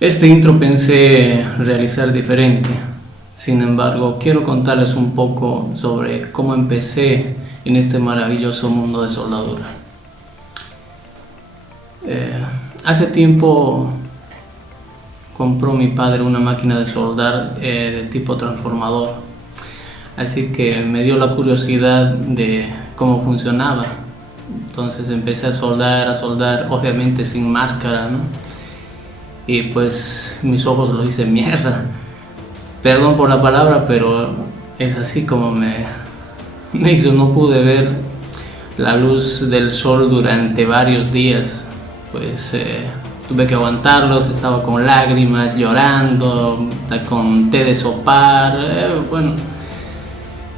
Este intro pensé realizar diferente, sin embargo quiero contarles un poco sobre cómo empecé en este maravilloso mundo de soldadura. Hace tiempo compró mi padre una máquina de soldar de tipo transformador, así que me dio la curiosidad de cómo funcionaba. Entonces empecé a soldar, obviamente sin máscara, ¿no? Y pues mis ojos lo hice mierda. Perdón por la palabra, pero es así como me hizo. No pude ver la luz del sol durante varios días. Pues tuve que aguantarlos, estaba con lágrimas, llorando, con té de sopar. Bueno,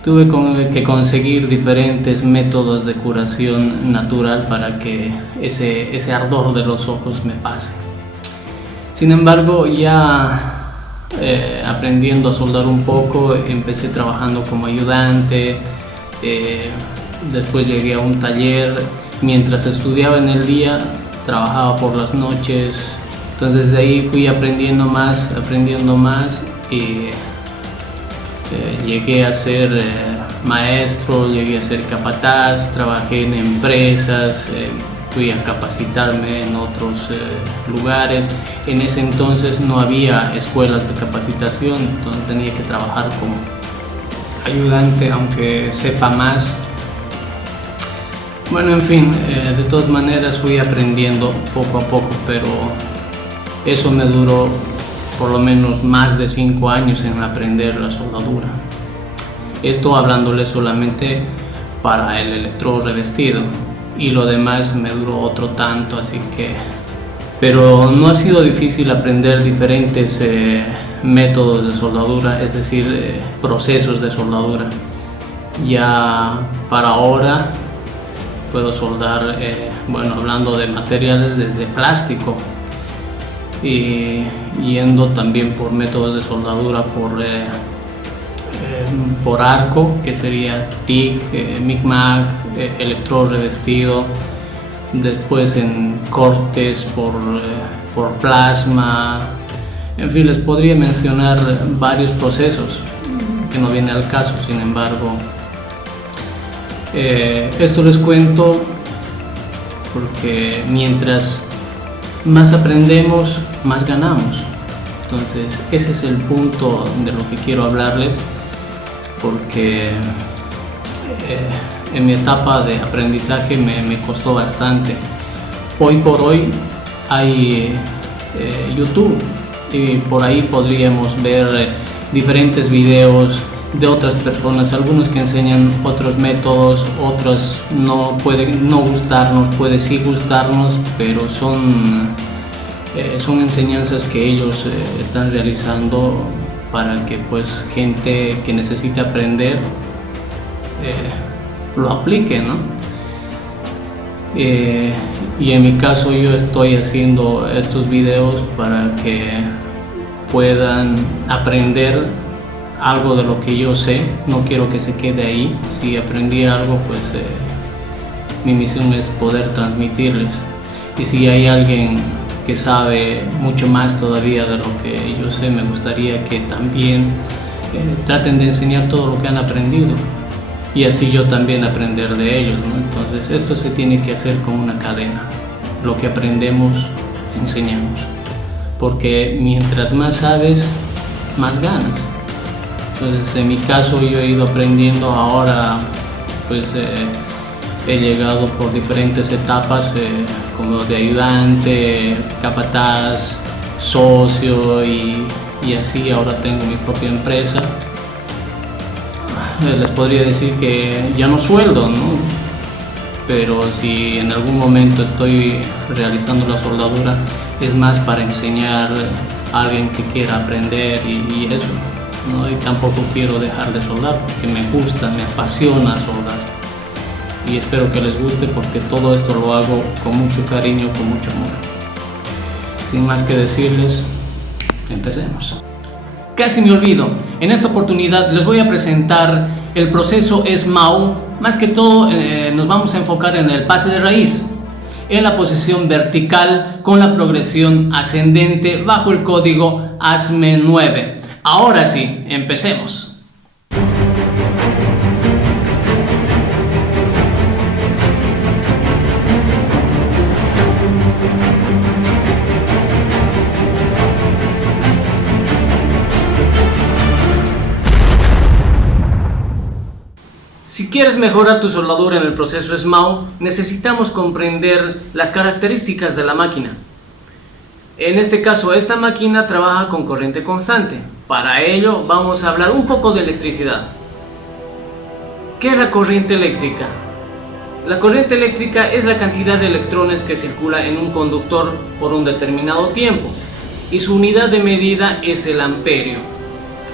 tuve que conseguir diferentes métodos de curación natural para que ese ardor de los ojos me pase. Sin embargo, ya aprendiendo a soldar un poco, empecé trabajando como ayudante, después llegué a un taller, mientras estudiaba en el día, trabajaba por las noches, entonces de ahí fui aprendiendo más y llegué a ser maestro, llegué a ser capataz, trabajé en empresas, fui a capacitarme en otros lugares. En ese entonces no había escuelas de capacitación, entonces tenía que trabajar como ayudante, aunque sepa más. Bueno, en fin, de todas maneras fui aprendiendo poco a poco, pero eso me duró por lo menos más de 5 años en aprender la soldadura. Esto hablándole solamente para el electrodo revestido, y lo demás me duró otro tanto, así que... Pero no ha sido difícil aprender diferentes métodos de soldadura, es decir, procesos de soldadura. Ya para ahora puedo soldar, bueno, hablando de materiales, desde plástico, y yendo también por métodos de soldadura por arco, que sería TIG, MIG-MAG, electrodo revestido, después en cortes por plasma. En fin, les podría mencionar varios procesos que no viene al caso. Sin embargo, esto les cuento porque mientras más aprendemos, más ganamos. Entonces ese es el punto de lo que quiero hablarles, porque en mi etapa de aprendizaje me costó bastante. Hoy por hoy hay YouTube, y por ahí podríamos ver diferentes videos de otras personas, algunos que enseñan otros métodos, otros no pueden no gustarnos, puede sí gustarnos, pero son enseñanzas que ellos están realizando para que pues gente que necesite aprender lo aplique, ¿no? Y en mi caso yo estoy haciendo estos videos para que puedan aprender algo de lo que yo sé. No quiero que se quede ahí. Si aprendí algo, pues mi misión es poder transmitirles. Y si hay alguien que sabe mucho más todavía de lo que yo sé, me gustaría que también traten de enseñar todo lo que han aprendido, y así yo también aprender de ellos, ¿no? Entonces esto se tiene que hacer como una cadena. Lo que aprendemos, enseñamos, porque mientras más sabes, más ganas. Entonces en mi caso yo he ido aprendiendo. Ahora pues he llegado por diferentes etapas, como de ayudante, capataz, socio, y así ahora tengo mi propia empresa. Les podría decir que ya no sueldo, ¿no? Pero si en algún momento estoy realizando la soldadura, es más para enseñar a alguien que quiera aprender y eso, ¿no? Y tampoco quiero dejar de soldar, porque me gusta, me apasiona soldar. Y espero que les guste, porque todo esto lo hago con mucho cariño, con mucho amor. Sin más que decirles, empecemos. Casi me olvido. En esta oportunidad les voy a presentar el proceso SMAU. Más que todo nos vamos a enfocar en el pase de raíz. en la posición vertical con la progresión ascendente bajo el código ASME9. Ahora sí, empecemos. Si quieres mejorar tu soldadura en el proceso SMAO, necesitamos comprender las características de la máquina. En este caso, esta máquina trabaja con corriente constante. Para ello, vamos a hablar un poco de electricidad. ¿Qué es la corriente eléctrica? La corriente eléctrica es la cantidad de electrones que circula en un conductor por un determinado tiempo, y su unidad de medida es el amperio.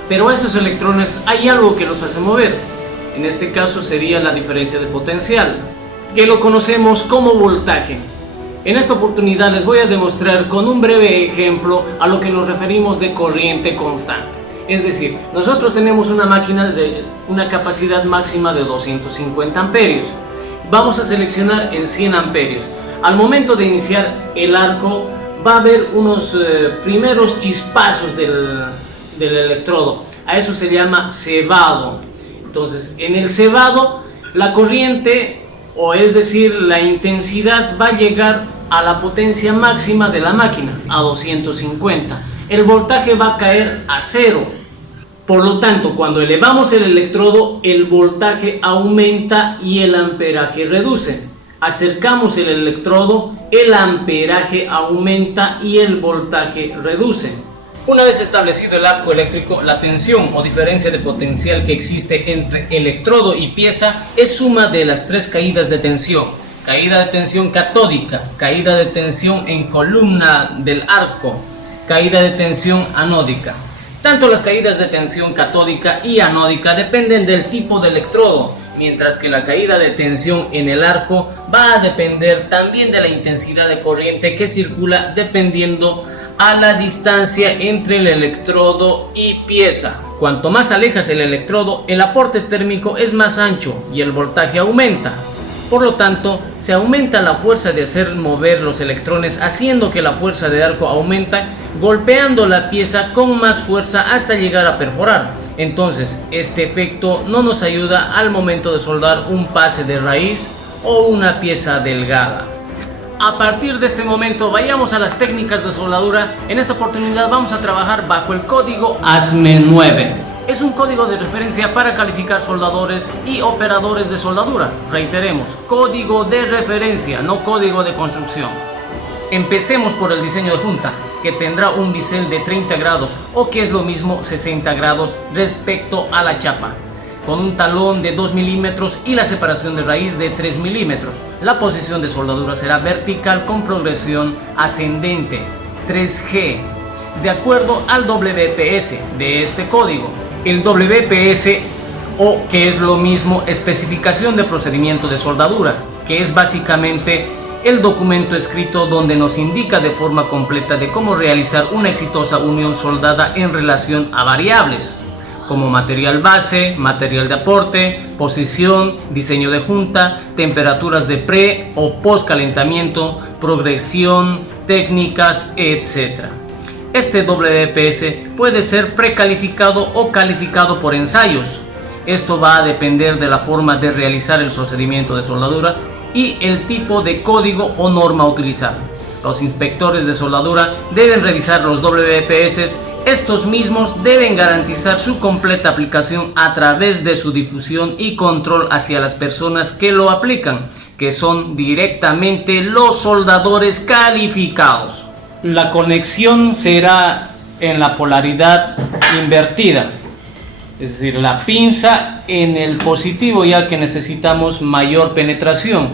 Pero a esos electrones hay algo que los hace mover. En este caso sería la diferencia de potencial, que lo conocemos como voltaje. En esta oportunidad les voy a demostrar con un breve ejemplo a lo que nos referimos de corriente constante. Es decir, nosotros tenemos una máquina de una capacidad máxima de 250 amperios. Vamos a seleccionar en 100 amperios. Al momento de iniciar el arco va a haber unos primeros chispazos del electrodo. A eso se llama cebado. Entonces, en el cebado, la corriente, o es decir, la intensidad va a llegar a la potencia máxima de la máquina, a 250. El voltaje va a caer a 0. Por lo tanto, cuando elevamos el electrodo, el voltaje aumenta y el amperaje reduce. Acercamos el electrodo, el amperaje aumenta y el voltaje reduce. Una vez establecido el arco eléctrico, la tensión o diferencia de potencial que existe entre electrodo y pieza es suma de las tres caídas de tensión. Caída de tensión catódica, caída de tensión en columna del arco, caída de tensión anódica. Tanto las caídas de tensión catódica y anódica dependen del tipo de electrodo, mientras que la caída de tensión en el arco va a depender también de la intensidad de corriente que circula dependiendo a la distancia entre el electrodo y pieza. Cuanto más alejas el electrodo, el aporte térmico es más ancho y el voltaje aumenta. Por lo tanto, se aumenta la fuerza de hacer mover los electrones, haciendo que la fuerza de arco aumenta, golpeando la pieza con más fuerza hasta llegar a perforar. Entonces, este efecto no nos ayuda al momento de soldar un pase de raíz o una pieza delgada. A partir de este momento, vayamos a las técnicas de soldadura. En esta oportunidad vamos a trabajar bajo el código ASME9. Es un código de referencia para calificar soldadores y operadores de soldadura. Reiteremos, código de referencia, no código de construcción. Empecemos por el diseño de junta, que tendrá un bisel de 30 grados o, que es lo mismo, 60 grados respecto a la chapa, con un talón de 2 milímetros y la separación de raíz de 3 milímetros. La posición de soldadura será vertical con progresión ascendente, 3G, de acuerdo al WPS de este código. El WPS, o que es lo mismo, especificación de procedimiento de soldadura, que es básicamente el documento escrito donde nos indica de forma completa de cómo realizar una exitosa unión soldada en relación a variables como material base, material de aporte, posición, diseño de junta, temperaturas de pre o post calentamiento, progresión, técnicas, etc. Este WPS puede ser precalificado o calificado por ensayos. Esto va a depender de la forma de realizar el procedimiento de soldadura y el tipo de código o norma a utilizar. Los inspectores de soldadura deben revisar los WPS. Estos mismos deben garantizar su completa aplicación a través de su difusión y control hacia las personas que lo aplican, que son directamente los soldadores calificados. La conexión será en la polaridad invertida, es decir, la pinza en el positivo, ya que necesitamos mayor penetración,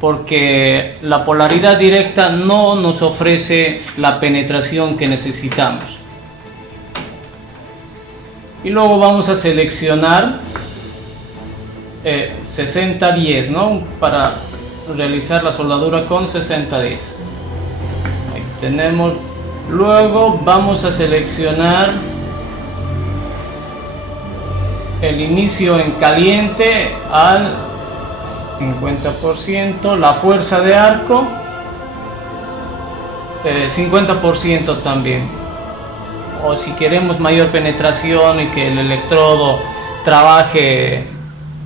porque la polaridad directa no nos ofrece la penetración que necesitamos. Y luego vamos a seleccionar 60-10, ¿no? Para realizar la soldadura con 60-10. Ahí tenemos. Luego vamos a seleccionar el inicio en caliente al 50%, la fuerza de arco 50% también. O si queremos mayor penetración y que el electrodo trabaje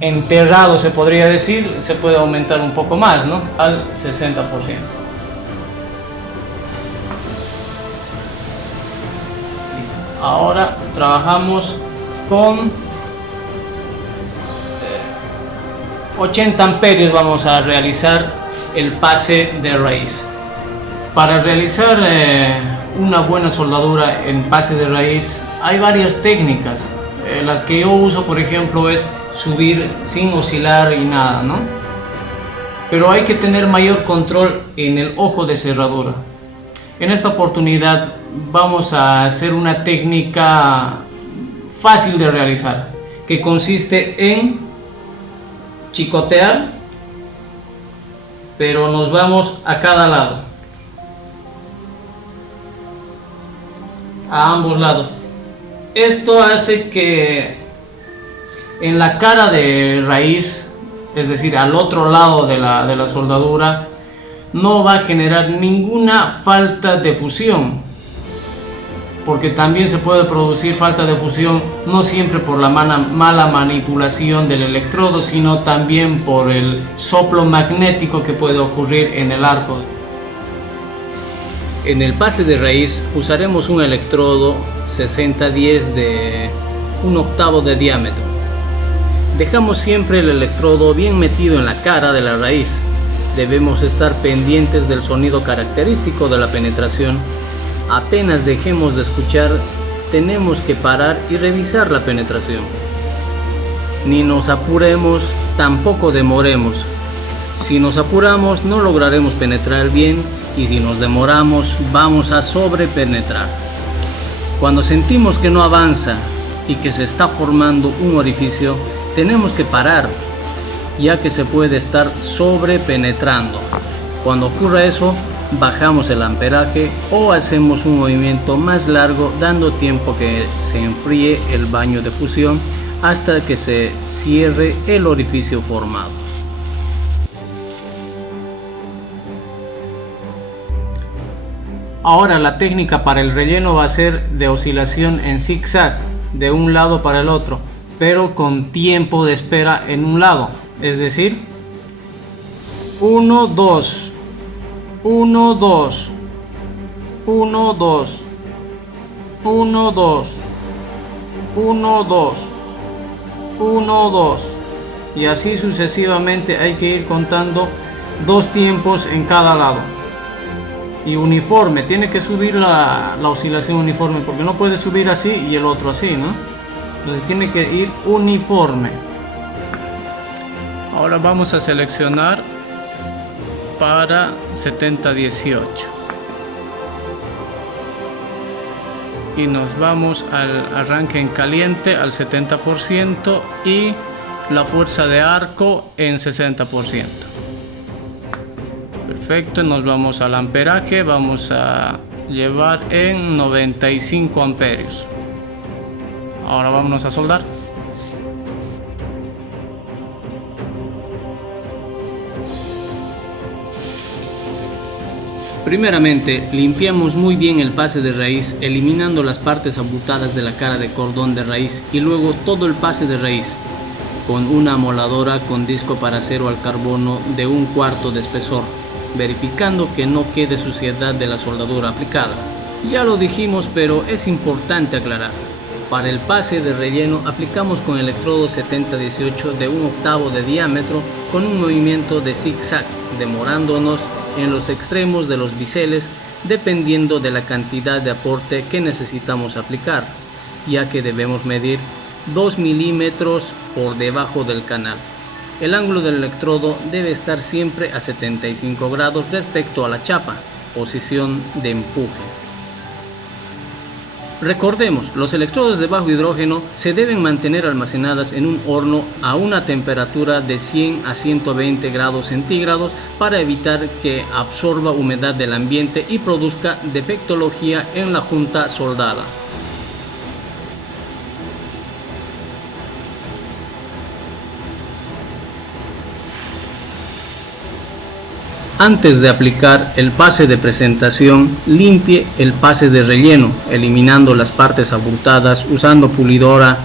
enterrado, se podría decir, se puede aumentar un poco más, ¿no? Al 60%. Ahora trabajamos con 80 amperios, vamos a realizar el pase de raíz. Para realizar una buena soldadura en pase de raíz hay varias técnicas. Las que yo uso, por ejemplo, es subir sin oscilar y nada, ¿no? Pero hay que tener mayor control en el ojo de cerradura. En esta oportunidad vamos a hacer una técnica fácil de realizar, que consiste en chicotear, pero nos vamos a cada lado, a ambos lados. Esto hace que en la cara de raíz, es decir, al otro lado de la soldadura, no va a generar ninguna falta de fusión, porque también se puede producir falta de fusión no siempre por la mala manipulación del electrodo, sino también por el soplo magnético que puede ocurrir en el arco. En el pase de raíz usaremos un electrodo 6010 de 1/8 de diámetro. Dejamos siempre el electrodo bien metido en la cara de la raíz. Debemos estar pendientes del sonido característico de la penetración. Apenas dejemos de escuchar, tenemos que parar y revisar la penetración. Ni nos apuremos, tampoco demoremos. Si nos apuramos, no lograremos penetrar bien, y si nos demoramos, vamos a sobrepenetrar. Cuando sentimos que no avanza y que se está formando un orificio, tenemos que parar, ya que se puede estar sobrepenetrando. Cuando ocurra eso, bajamos el amperaje o hacemos un movimiento más largo, dando tiempo que se enfríe el baño de fusión hasta que se cierre el orificio formado. Ahora la técnica para el relleno va a ser de oscilación en zigzag, de un lado para el otro, pero con tiempo de espera en un lado, es decir, 1, 2, 1, 2, 1, 2, 1, 2, 1, 2, 1, 2, y así sucesivamente. Hay que ir contando 2 tiempos en cada lado. Y uniforme, tiene que subir la oscilación uniforme, porque no puede subir así y el otro así, ¿no? Entonces tiene que ir uniforme. Ahora vamos a seleccionar para 70-18 y nos vamos al arranque en caliente al 70% y la fuerza de arco en 60%. Perfecto, nos vamos al amperaje, vamos a llevar en 95 amperios. Ahora vámonos a soldar. Primeramente, limpiamos muy bien el pase de raíz, eliminando las partes abultadas de la cara de cordón de raíz, y luego todo el pase de raíz con una amoladora con disco para acero al carbono de 1/4 de espesor, verificando que no quede suciedad de la soldadura aplicada. Ya lo dijimos, pero es importante aclarar. Para el pase de relleno aplicamos con electrodo 70-18 de 1/8 de diámetro con un movimiento de zigzag, demorándonos en los extremos de los biseles dependiendo de la cantidad de aporte que necesitamos aplicar, ya que debemos medir 2 milímetros por debajo del canal. El ángulo del electrodo debe estar siempre a 75 grados respecto a la chapa, posición de empuje. Recordemos, los electrodos de bajo hidrógeno se deben mantener almacenadas en un horno a una temperatura de 100 a 120 grados centígrados para evitar que absorba humedad del ambiente y produzca defectología en la junta soldada. Antes de aplicar el pase de presentación, limpie el pase de relleno, eliminando las partes abultadas usando pulidora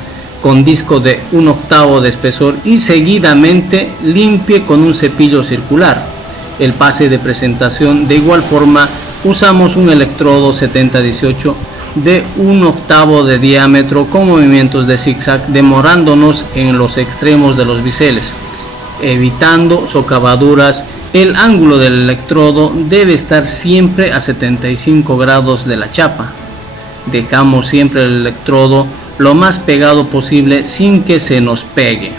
con disco de 1/8 de espesor y seguidamente limpie con un cepillo circular el pase de presentación. De igual forma, usamos un electrodo 7018 de 1/8 de diámetro con movimientos de zigzag, demorándonos en los extremos de los biseles, evitando socavaduras. El ángulo del electrodo debe estar siempre a 75 grados de la chapa. Dejamos siempre el electrodo lo más pegado posible sin que se nos pegue.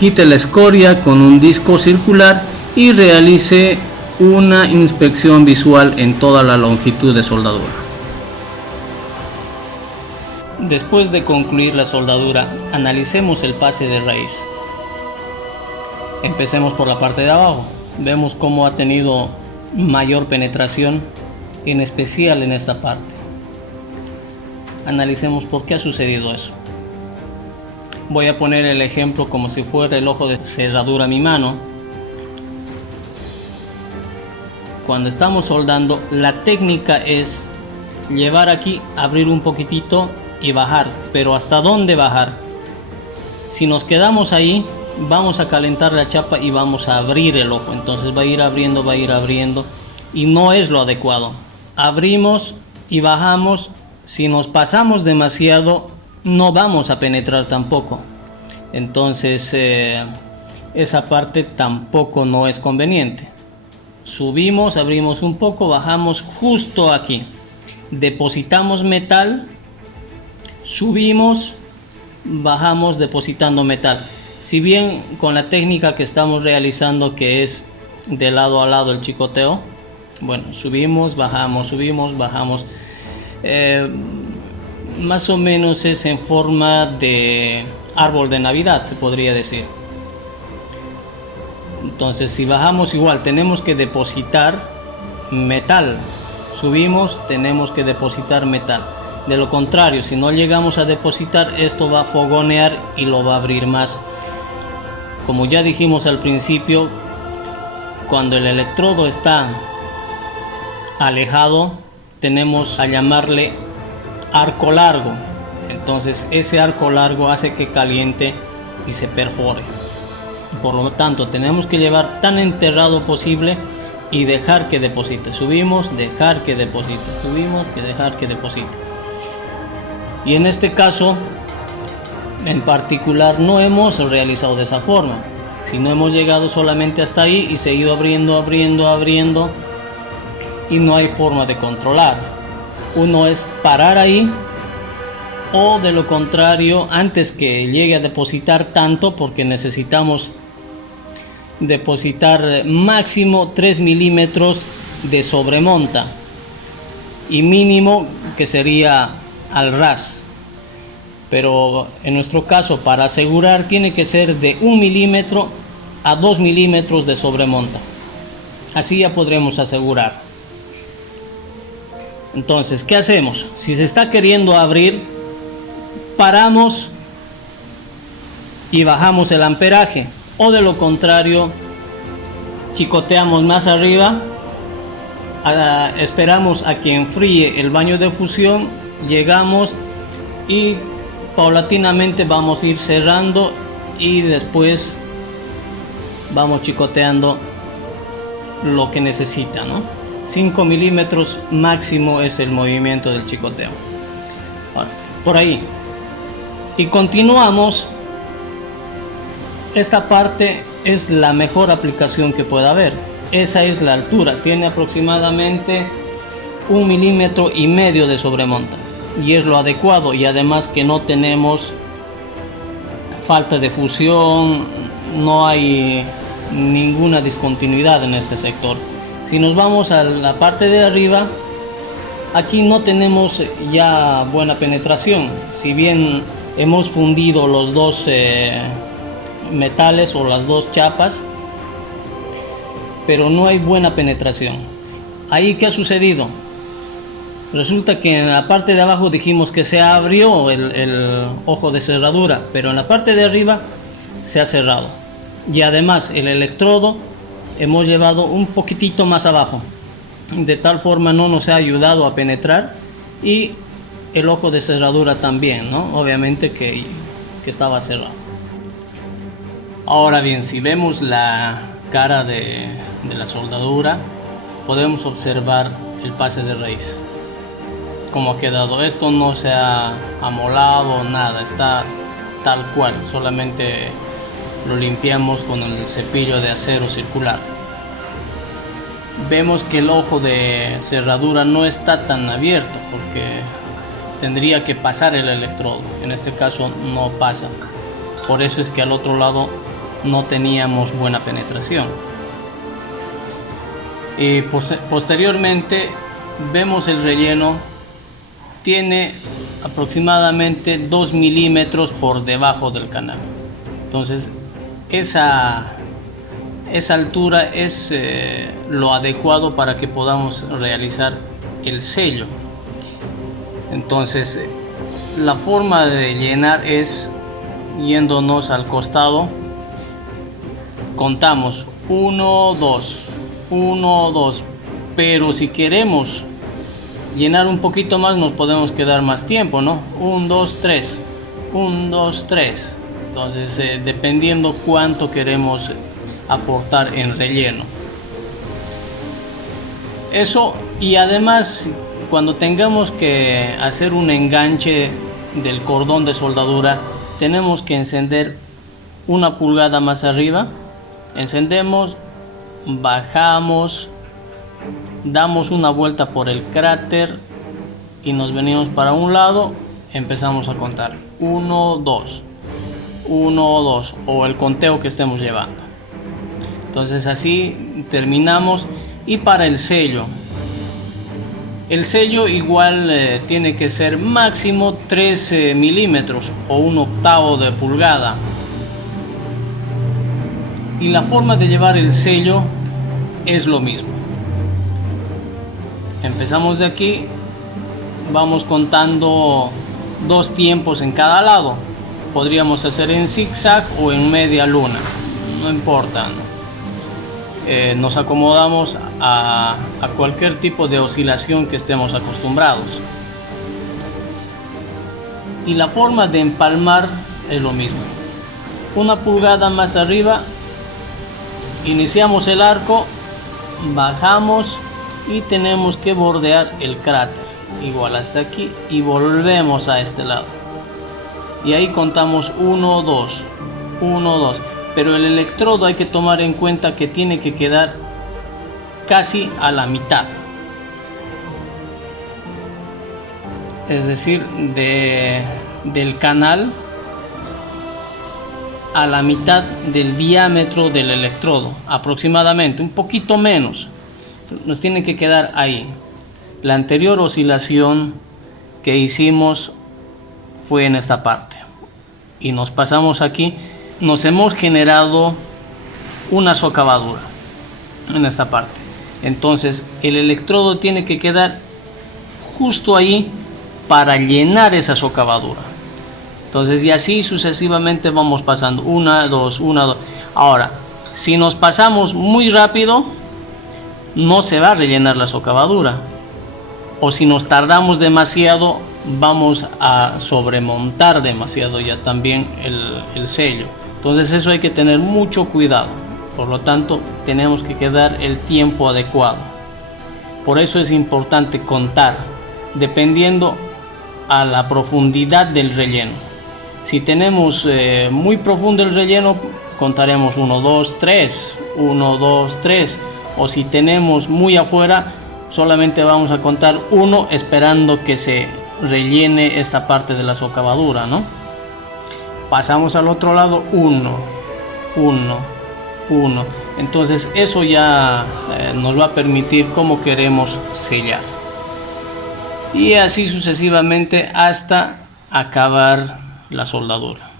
Quite la escoria con un disco circular y realice una inspección visual en toda la longitud de soldadura. Después de concluir la soldadura, analicemos el pase de raíz. Empecemos por la parte de abajo. Vemos cómo ha tenido mayor penetración, en especial en esta parte. Analicemos por qué ha sucedido eso. Voy a poner el ejemplo como si fuera el ojo de cerradura a mi mano. Cuando estamos soldando, la técnica es llevar aquí, abrir un poquitito y bajar. Pero ¿hasta dónde bajar? Si nos quedamos ahí, vamos a calentar la chapa y vamos a abrir el ojo. Entonces va a ir abriendo y no es lo adecuado. Abrimos y bajamos. Si nos pasamos demasiado, no vamos a penetrar tampoco. Entonces esa parte tampoco no es conveniente. Subimos, abrimos un poco, bajamos justo aquí. Depositamos metal, subimos, bajamos depositando metal. Si bien con la técnica que estamos realizando, que es de lado a lado el chicoteo, bueno, subimos, bajamos, más o menos es en forma de árbol de Navidad, se podría decir. Entonces, si bajamos, igual tenemos que depositar metal. Subimos, tenemos que depositar metal. De lo contrario, si no llegamos a depositar, esto va a fogonear y lo va a abrir más. Como ya dijimos al principio, cuando el electrodo está alejado, tenemos a llamarle arco largo. Entonces ese arco largo hace que caliente y se perfore. Por lo tanto, tenemos que llevar tan enterrado posible y dejar que deposite. Subimos, dejar que deposite. Subimos, que dejar que deposite. Y en este caso en particular no hemos realizado de esa forma, sino hemos llegado solamente hasta ahí y seguido abriendo y no hay forma de controlar. Uno es parar ahí, o de lo contrario, antes que llegue a depositar tanto, porque necesitamos depositar máximo 3 milímetros de sobremonta y mínimo que sería al ras. Pero en nuestro caso, para asegurar, tiene que ser de 1 milímetro a 2 milímetros de sobremonta. Así ya podremos asegurar. Entonces, ¿qué hacemos? Si se está queriendo abrir, paramos y bajamos el amperaje. O de lo contrario, chicoteamos más arriba, esperamos a que enfríe el baño de fusión, llegamos y paulatinamente vamos a ir cerrando y después vamos chicoteando lo que necesita, ¿no? 5 milímetros máximo es el movimiento del chicoteo. Por ahí. Y continuamos. Esta parte es la mejor aplicación que pueda haber. Esa es la altura. Tiene aproximadamente 1,5 milímetros de sobremonta. Y es lo adecuado. Y además que no tenemos falta de fusión. No hay ninguna discontinuidad en este sector. Si nos vamos a la parte de arriba, aquí no tenemos ya buena penetración. Si bien hemos fundido los dos metales o las dos chapas, pero no hay buena penetración. Ahí, ¿qué ha sucedido? Resulta que en la parte de abajo dijimos que se abrió el ojo de cerradura, pero en la parte de arriba se ha cerrado. Y además el electrodo hemos llevado un poquitito más abajo, de tal forma no nos ha ayudado a penetrar, y el ojo de cerradura también, ¿no? Obviamente que estaba cerrado. Ahora bien, si vemos la cara de la soldadura, podemos observar el pase de raíz, cómo ha quedado. Esto no se ha amolado, nada, está tal cual, solamente lo limpiamos con el cepillo de acero circular. Vemos que el ojo de cerradura no está tan abierto porque tendría que pasar el electrodo, en este caso no pasa, por eso es que al otro lado no teníamos buena penetración. Y posteriormente vemos el relleno, tiene aproximadamente 2 milímetros por debajo del canal. Entonces esa altura es lo adecuado para que podamos realizar el sello. Entonces la forma de llenar es yéndonos al costado, contamos 1, 2, 1, 2, pero si queremos llenar un poquito más nos podemos quedar más tiempo, ¿no? 1, 2, 3, 1, 2, 3. Entonces dependiendo cuánto queremos aportar en relleno. Eso, y además cuando tengamos que hacer un enganche del cordón de soldadura, tenemos que encender 1 pulgada más arriba. Encendemos, bajamos, damos una vuelta por el cráter y nos venimos para un lado, empezamos a contar 1, 2, 1, 2, o el conteo que estemos llevando. Entonces así terminamos. Y para el sello igual tiene que ser máximo 13 milímetros o 1/8 de pulgada. Y la forma de llevar el sello es lo mismo. Empezamos de aquí, vamos contando 2 tiempos en cada lado. Podríamos hacer en zigzag o en media luna, no importa, ¿no? Nos acomodamos a cualquier tipo de oscilación que estemos acostumbrados. Y la forma de empalmar es lo mismo. 1 pulgada más arriba, iniciamos el arco, bajamos y tenemos que bordear el cráter, igual hasta aquí, y volvemos a este lado. Y ahí contamos 1, 2, 1, 2. Pero el electrodo hay que tomar en cuenta que tiene que quedar casi a la mitad. Es decir, del canal a la mitad del diámetro del electrodo, aproximadamente, un poquito menos. Nos tiene que quedar ahí. La anterior oscilación que hicimos fue en esta parte. Y nos pasamos aquí. Nos hemos generado una socavadura en esta parte. Entonces el electrodo tiene que quedar justo ahí para llenar esa socavadura. Entonces, y así sucesivamente vamos pasando 1, 2, 1, 2. Ahora, si nos pasamos muy rápido, no se va a rellenar la socavadura. O si nos tardamos demasiado, vamos a sobremontar demasiado ya también el sello. Entonces eso hay que tener mucho cuidado. Por lo tanto, tenemos que quedar el tiempo adecuado. Por eso es importante contar, dependiendo a la profundidad del relleno. Si tenemos muy profundo el relleno, contaremos 1, 2, 3, 1, 2, 3. O si tenemos muy afuera, solamente vamos a contar 1 esperando que se rellene esta parte de la socavadura, ¿no? Pasamos al otro lado, 1, 1, 1. Entonces eso ya nos va a permitir cómo queremos sellar. Y así sucesivamente hasta acabar la soldadura.